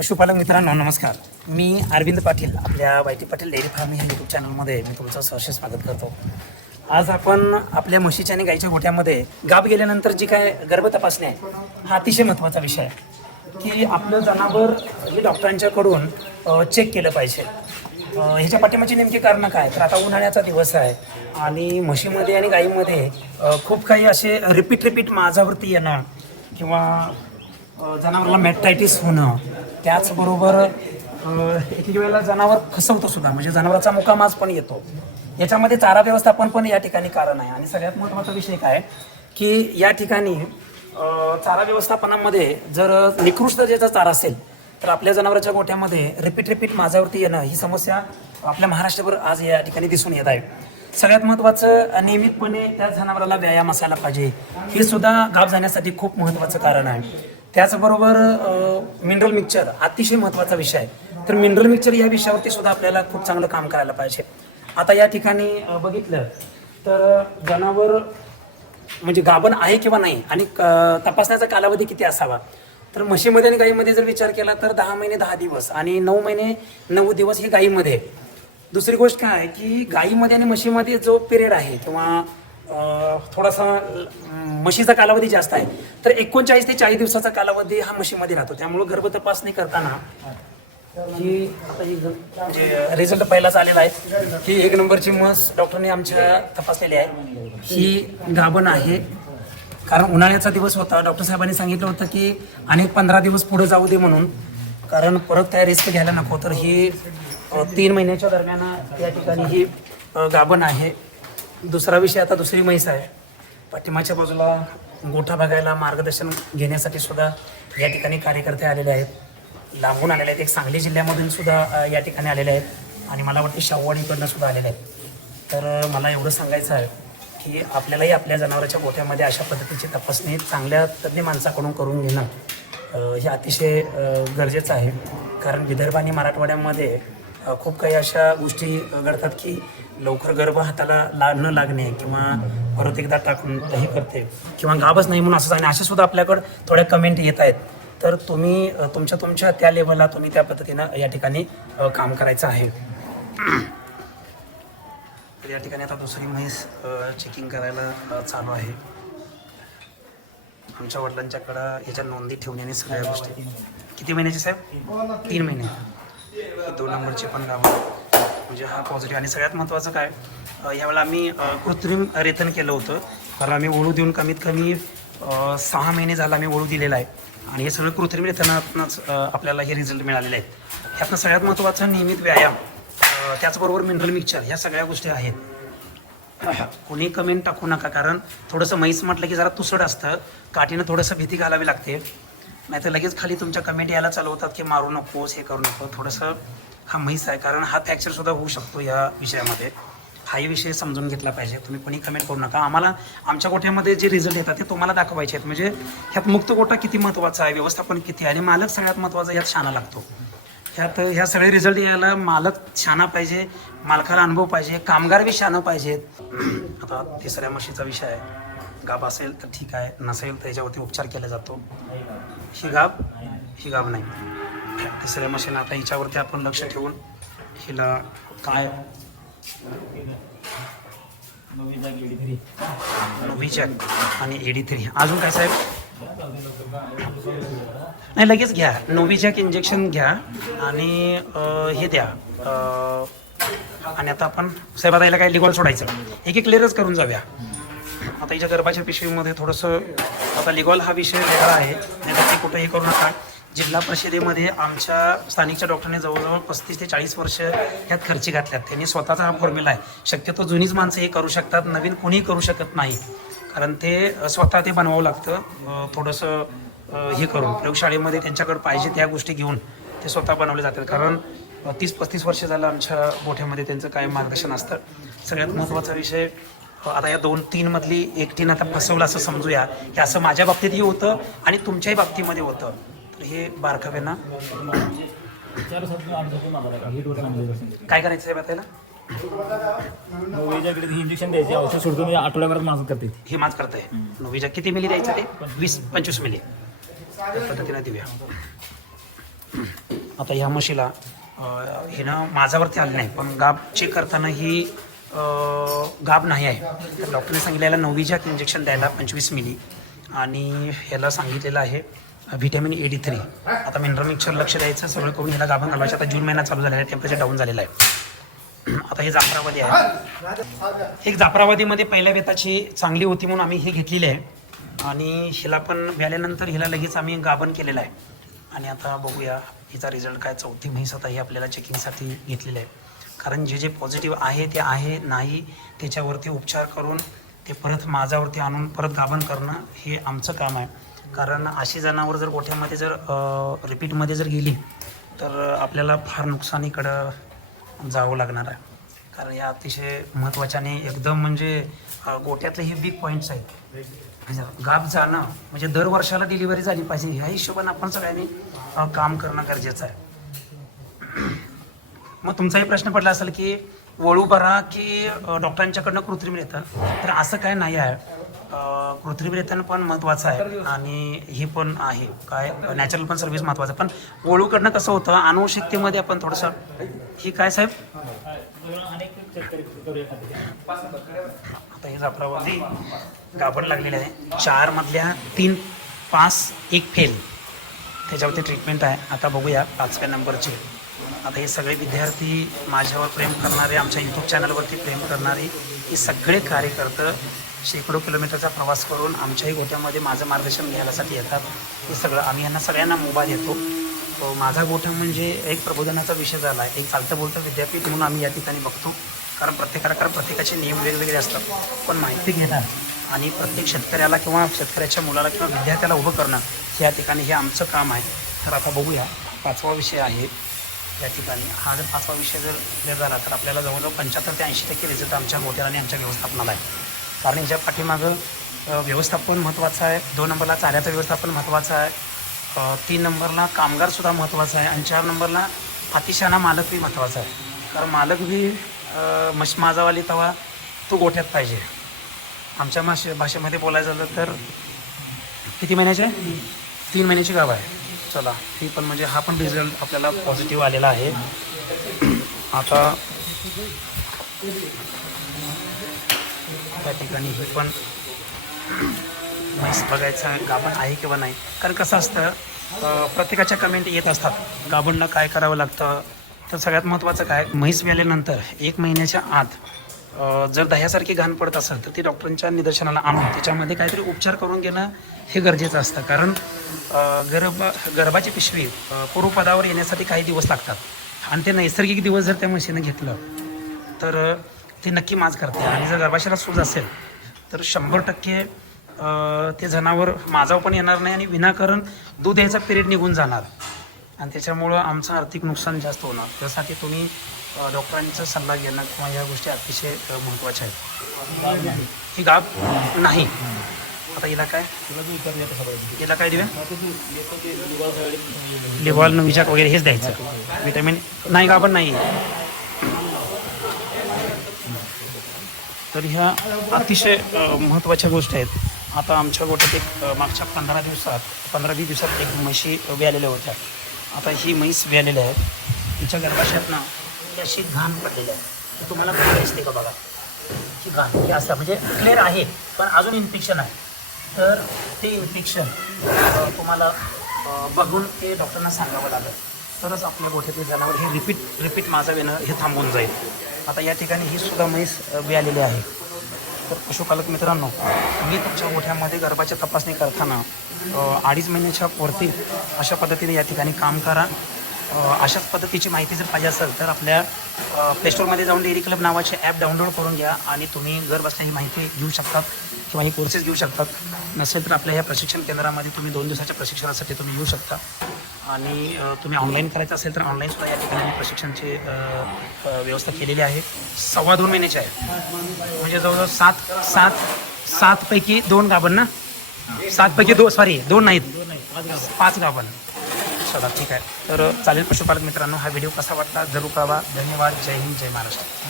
पशुपालक मित्रांनो नमस्कार. मी अरविंद पाटील आपल्या Y T Patil dairy farm या यूट्यूब चॅनलमध्ये मी तुमचं सहर्ष स्वागत करतो. आज आपण आपल्या म्हशीच्या आणि गाईच्या गोठ्यामध्ये गाब गेल्यानंतर जी काय गर्भ तपासणी आहे हा अतिशय महत्त्वाचा विषय आहे. की आपलं जनावर हे डॉक्टरांच्याकडून चेक केलं पाहिजे. ह्याच्या पाठीमागची नेमकी कारणं काय? तर आता उन्हाळ्याचा दिवस आहे आणि म्हशीमध्ये आणि गाईमध्ये खूप काही असे रिपीट रिपीट माझावरती येणं किंवा जनावराला मॅटायटिस होणं त्याचबरोबर एक वेळेला जनावर फसवतो सुद्धा. म्हणजे जनावराचा मुकामाज पण येतो. याच्यामध्ये चारा व्यवस्थापन पण या ठिकाणी कारण आहे. आणि सगळ्यात महत्त्वाचा विषय काय? की या ठिकाणी चारा व्यवस्थापनामध्ये जर निकृष्ट दर्जाचा चारा असेल तर आपल्या जनावरांच्या गोठ्यामध्ये रिपीट रिपीट माझ्यावरती येणं ही समस्या आपल्या महाराष्ट्रभर आज या ठिकाणी दिसून येत आहे. सगळ्यात महत्त्वाचं नियमितपणे त्या जनावराला व्यायाम असायला पाहिजे. हे सुद्धा गाभ जाण्यासाठी खूप महत्त्वाचं कारण आहे. त्याचबरोबर मिनरल मिक्सचर अतिशय महत्त्वाचा विषय आहे. तर मिनरल मिक्सचर या विषयावरती सुद्धा आपल्याला खूप चांगलं काम करायला पाहिजे. आता या ठिकाणी बघितलं तर जनावर म्हणजे गाभण आहे किंवा नाही आणि क- तपासण्याचा कालावधी किती असावा? तर म्हशीमध्ये आणि गाईमध्ये जर विचार केला तर दहा महिने दहा दिवस आणि नऊ महिने नऊ दिवस हे गाईमध्ये. आहे. दुसरी गोष्ट काय आहे की गाईमध्ये आणि म्हशीमध्ये जो पिरियड आहे किंवा थोडासा म्हशीचा कालावधी जास्त आहे. तर एकोणचाळीस ते चाळीस दिवसाचा कालावधी हा म्हशीमध्ये राहतो. त्यामुळे गर्भ तपासणी करताना ही आता ही म्हणजे रिझल्ट पहिलाच आलेला आहे ही एक नंबरची म्हस डॉक्टरने आमच्या तपासलेली आहे. ही गाभण आहे. कारण उन्हाळ्याचा दिवस होता. डॉक्टर साहेबांनी सांगितलं होतं की अनेक पंधरा दिवस पुढे जाऊ दे म्हणून. कारण परत त्या रिस्क घ्यायला नको. तर ही तीन महिन्याच्या दरम्यान या ठिकाणी ही गाभण आहे. दुसरा विषय आता दुसरी म्हैस आहे. पाठिमाच्या बाजूला गोठा बघायला मार्गदर्शन घेण्यासाठी सुद्धा या ठिकाणी कार्यकर्ते आलेले आहेत. लांबून आलेले आहेत. एक सांगली जिल्ह्यामधून सुद्धा या ठिकाणी आलेले आहेत. आणि मला वाटते शाववाडीकडनं सुद्धा आलेले आहेत. तर मला एवढं सांगायचं आहे की आपल्यालाही आपल्या जनावराच्या गोठ्यामध्ये अशा पद्धतीची तपासणी चांगल्या तज्ज्ञ माणसाकडून करून घेणं हे अतिशय गरजेचं आहे. कारण विदर्भ आणि मराठवाड्यामध्ये खूप काही अशा गोष्टी घडतात की लवकर गर्भ हाताला ला न लागणे किंवा परत एकदा टाकून हे करते किंवा गाभच नाही म्हणून असं आणि अशा सुद्धा आपल्याकडं थोड्या कमेंट येत आहेत. तर तुम्ही तुमच्या तुमच्या त्या लेवलला तुम्ही त्या पद्धतीनं या ठिकाणी काम करायचं आहे. तर या ठिकाणी आता दुसरी म्हैस चेकिंग करायला चालू आहे. आमच्या वडिलांच्याकडं याच्या नोंदी ठेवण्याने सगळ्या गोष्टी. किती महिन्याचे साहेब? तीन महिने. दोन नंबरचे पण गावं म्हणजे हा पॉझिटिव्ह आणि सगळ्यात महत्त्वाचं काय? यावेळेला आम्ही कृत्रिम रेतन केलं होतं. कारण आम्ही ओळू देऊन कमीत कमी सहा महिने झाला आम्ही ओळू दिलेला आहे. आणि हे सगळं कृत्रिम रेतनातूनच आपल्याला हे रिझल्ट मिळालेले आहेत. ह्यातनं सगळ्यात महत्त्वाचं नियमित व्यायाम त्याचबरोबर मिनरल मिक्सचर ह्या सगळ्या गोष्टी आहेत. कोणी कमेंट टाकू नका कारण थोडंसं म्हैस म्हटलं की जरा तुसड असतं. काठीनं थोडंसं भीती घालावी लागते. नाहीतर लगेच खाली तुमच्या कमेंट यायला चालवतात की मारू नकोस हे करू नको थोडंसं हा म्हैस आहे कारण हा फ्रॅक्चर सुद्धा होऊ शकतो या विषयामध्ये. हाही विषय समजून घेतला पाहिजे. तुम्ही कोणी कमेंट करू नका. आम्हाला आमच्या गोठ्यामध्ये जे रिझल्ट येतात ते तुम्हाला दाखवायचे आहेत. म्हणजे ह्यात मुक्त गोठा किती महत्त्वाचा आहे व्यवस्थापन किती आहे आणि मालक सगळ्यात महत्त्वाचा यात शाना लागतो. ह्यात ह्या सगळे रिझल्ट यायला मालक शाना पाहिजे मालकाला अनुभव पाहिजे कामगार बी शानं पाहिजेत. आता तिसऱ्या म्हशीचा विषय आहे. गाब असेल तर ठीक आहे नसेल तर याच्यावरती उपचार केला जातो. ही गाब ही गाब नाही. तिसऱ्या मशीन आता हिच्यावरती आपण लक्ष ठेवून हिला काय? आणि एडी थ्री. अजून काय साहेब? नाही लगेच घ्या. नोविजॅक इंजेक्शन घ्या आणि हे द्या. आणि आता आपण साहेब आता याला काय लिगॉल सोडायचं? एक एक क्लिअरच करून जाऊया. आता हिच्या गर्भाच्या पिशवीमध्ये थोडंसं आता लिगॉल हा विषय वेगळा आहे. त्यासाठी तर ते कुठंही करू नका. जिल्हा परिषदेमध्ये आमच्या स्थानिकच्या डॉक्टरने जवळजवळ पस्तीस ते चाळीस वर्ष ह्यात खर्ची घातल्यात. त्यांनी स्वतःचा हा फॉर्म्युला आहे. शक्यतो जुनीच माणसं हे करू शकतात नवीन कोणीही करू शकत नाही. कारण ते स्वतः ते बनवावं लागतं. थोडंसं हे करून. प्रयोगशाळेमध्ये त्यांच्याकडे पाहिजे त्या गोष्टी घेऊन ते स्वतः बनवले जातात. कारण तीस पस्तीस वर्ष झालं आमच्या गोठ्यामध्ये त्यांचं काय मार्गदर्शन असतं. सगळ्यात महत्त्वाचा विषय आता या दोन तीन मधली एक टीन आता फसवलं असं समजूया. हे असं माझ्या बाबतीतही होतं आणि तुमच्याही बाबतीमध्ये होतं. तर हे बारकाव्यांना. काय करायचं आहे त्याला नववीच्याकडे ही इंजेक्शन द्यायचे औषध सोडतो मी आठवड्याभरात माझं करते. हे माच करताय. नवीच्या किती मिली द्यायचं ते? वीस पंचवीस मिली. त्या पद्धतीने देऊया. आता ह्या म्हशीला हे ना माझ्यावरती आलं नाही पण गाब चेक करताना ही गाब नाही आहे. तर डॉक्टरने सांगितलेलं नववीजॅक इंजेक्शन द्यायला पंचवीस मिली आणि ह्याला सांगितलेलं आहे व्हिटॅमिन ए डी थ्री आता मिनरल मिक्सर लक्ष द्यायचं सगळं करून ह्याला गाभण घालवायचं. आता जून महिना चालू झालेला आहे टेम्परेचर डाऊन झालेलं आहे. आता हे जाफराबादी आहे. एक जाफराबादीमध्ये पहिल्या वेताची चांगली होती म्हणून आम्ही हे घेतलेली आहे. आणि हिला पण व्याल्यानंतर हिला लगेच आम्ही गाभण केलेलं आहे. आणि आता बघूया हिचा रिझल्ट काय चौथी म्हैस आता हे आपल्याला चेकिंगसाठी घेतलेलं आहे. कारण जे जे पॉझिटिव्ह आहे ते आहे नाही त्याच्यावरती उपचार करून ते परत माझ्यावरती आणून परत गाभण करणं हे आमचं काम आहे. कारण अशी जनावर जर गोठ्यामध्ये जर रिपीटमध्ये जर गेली तर आपल्याला फार नुकसानीकडं जावं लागणार आहे. कारण या अतिशय महत्त्वाच्याने एकदम म्हणजे गोट्यातले हे बिग पॉईंट्स आहेत. म्हणजे गाप जाणं म्हणजे दर वर्षाला डिलिव्हरी झाली पाहिजे ह्या हिशोबाने आपण सगळ्यांनी काम करणं गरजेचं आहे. मग तुमचाही प्रश्न पडला असेल की वळू बरा की डॉक्टरांच्याकडनं कृत्रिम येतं तर असं काय नाही आहे. कृत्रिम रेतन पण महत्त्वाचं आहे आणि हे पण आहे. काय नॅचरल पण सर्व्हिस महत्त्वाचं आहे. पण वळूकडनं कसं होतं अनुवंशिकतेमध्ये आपण थोडंसं ही काय साहेब? आता हे जाफराबादी गाभण लागलेले आहे. चार मधल्या तीन पास एक फेल त्याच्यावरती ट्रीटमेंट आहे. आता बघूया पाचव्या नंबरची आता हे सगळे विद्यार्थी माझ्यावर प्रेम करणारे आमच्या यूट्यूब चॅनलवरती प्रेम करणारे हे सगळे कार्यकर्ते शेकडो किलोमीटरचा प्रवास करून आमच्याही गोठ्यामध्ये माझं मार्गदर्शन घ्यायलासाठी येतात. हे सगळं आम्ही यांना सगळ्यांना मोबाईल देतो. माझा गोठा म्हणजे एक प्रबोधनाचा विषय झाला. आहे एक चालतं बोलतं विद्यापीठ म्हणून आम्ही या ठिकाणी बघतो. कारण प्रत्येकाला कारण प्रत्येकाचे नियम वेगवेगळे असतात. पण माहिती घेणार आणि प्रत्येक शेतकऱ्याला किंवा शेतकऱ्याच्या मुलाला किंवा विद्यार्थ्याला उभं करणं या ठिकाणी हे आमचं काम आहे. तर आता बघूया. पाचवा विषय आहे. या ठिकाणी. हा जर पाचवा विषय जर क्लिअर झाला तर आपल्याला जवळजवळ पंच्याहत्तर ते ऐंशी टक्के रिझल्ट आमच्या गोट्याला आणि आमच्या व्यवस्थापनाला आहे कारण याच्या पाठीमागं व्यवस्थापन महत्त्वाचं आहे दोन नंबरला चाऱ्याचं व्यवस्थापन महत्त्वाचं आहे तीन नंबरला कामगारसुद्धा महत्त्वाचा आहे आणि चार नंबरला अतिशहाणा मालकही महत्त्वाचा आहे. कारण मालक बी मश माझावाली तवा तो गोठ्यात पाहिजे. आमच्या भाषे भाषेमध्ये बोलायचं झालं तर किती महिन्याचे? आहे तीन महिन्याची गाव आहे. चला ही पण म्हणजे हा पण रिझल्ट आपल्याला पॉझिटिव्ह आलेला आहे. आता त्या ठिकाणी ही पण म्हैस बघायचं गाभण आहे किंवा नाही? कारण कसं असतं प्रत्येकाच्या कमेंट येत असतात. गाभणनं काय करावं लागतं? तर सगळ्यात महत्त्वाचं काय? म्हैस मिळाल्यानंतर एक महिन्याच्या आत जर दह्यासारखी घाण पडत असेल तर ती डॉक्टरांच्या निदर्शनाला आणून त्याच्यामध्ये काहीतरी उपचार करून घेणं हे गरजेचं असतं. कारण अं, गर्भ गर्भाची पिशवी पूर्वपदावर येण्यासाठी काही दिवस लागतात. आणि ते नैसर्गिक दिवस जर त्या म्हशीनं घेतलं तर ते नक्की माज करते. आणि जर गर्भाशयाला सूज असेल तर शंभर टक्के ते जनावर माझाव पण येणार नाही आणि विनाकारण दूध यायचा पिरियड निघून जाणार. आणि त्याच्यामुळं आमचं आर्थिक नुकसान जास्त होणार. त्यासाठी तुम्ही डॉक्टरांचा सल्ला घेणं किंवा या गोष्टी अतिशय महत्त्वाच्या आहेत. ही गाब नाही. आता हिला काय? तुला हिला काय देऊया? लिवाल विचार वगैरे हेच द्यायचं. विटॅमिन नाही का नाही. तर ह्या अतिशय महत्त्वाच्या गोष्टी आहेत. आता आमच्या गोठ्यात एक मागच्या पंधरा दिवसात पंधरा वीस दिवसात एक म्हशी आलेल्या होत्या. आता ही म्हैस व्यालेल्या आहेत. तिच्या गर्भाशयात ना अशी घाण पडलेली आहे. ती तुम्हाला बघा दिसते का बघा? ही घाण हे असतं म्हणजे क्लिअर आहे पण अजून इन्फेक्शन आहे. तर ते इन्फेक्शन तुम्हाला बघून ते डॉक्टरांना सांगावं लागेल. तरच आपल्या गोठ्यातील जनावर हे रिपीट रिपीट माझं येणं हे थांबून जाईल. आता या ठिकाणी ही सुद्धा म्हैस व्यालेली आहे. तर पशुपालक मित्रांनो तुम्ही तुमच्या गोठ्यामध्ये गर्भाची तपासणी करताना अडीच महिन्याच्या वरती अशा पद्धतीने या ठिकाणी काम करा. अशाच पद्धतीची माहिती जर पाहिजे असेल तर आपल्या प्लेस्टोरमध्ये जाऊन डेअरी क्लब नावाचे ॲप डाउनलोड करून घ्या आणि तुम्ही घर बसल्या ही माहिती घेऊ शकतात किंवा ही कोर्सेस घेऊ शकतात नसेल तर आपल्या ह्या प्रशिक्षण केंद्रामध्ये तुम्ही दोन दिवसाच्या प्रशिक्षणासाठी तुम्ही येऊ शकता. आणि तुम्ही ऑनलाईन करायचं असेल तर ऑनलाईनसुद्धा या ठिकाणी प्रशिक्षणची व्यवस्था केलेली आहे. सव्वा दोन महिन्याची आहे. म्हणजे जवळजवळ सात सात सातपैकी दोन गाभण ना? सातपैकी दोन सॉरी दोन नाहीत. पाच गाभण. चला ठीक आहे. तर चालेल पशुपालक मित्रांनो हा व्हिडिओ कसा वाटला? जरूर कळवा. धन्यवाद. जय हिंद जय महाराष्ट्र.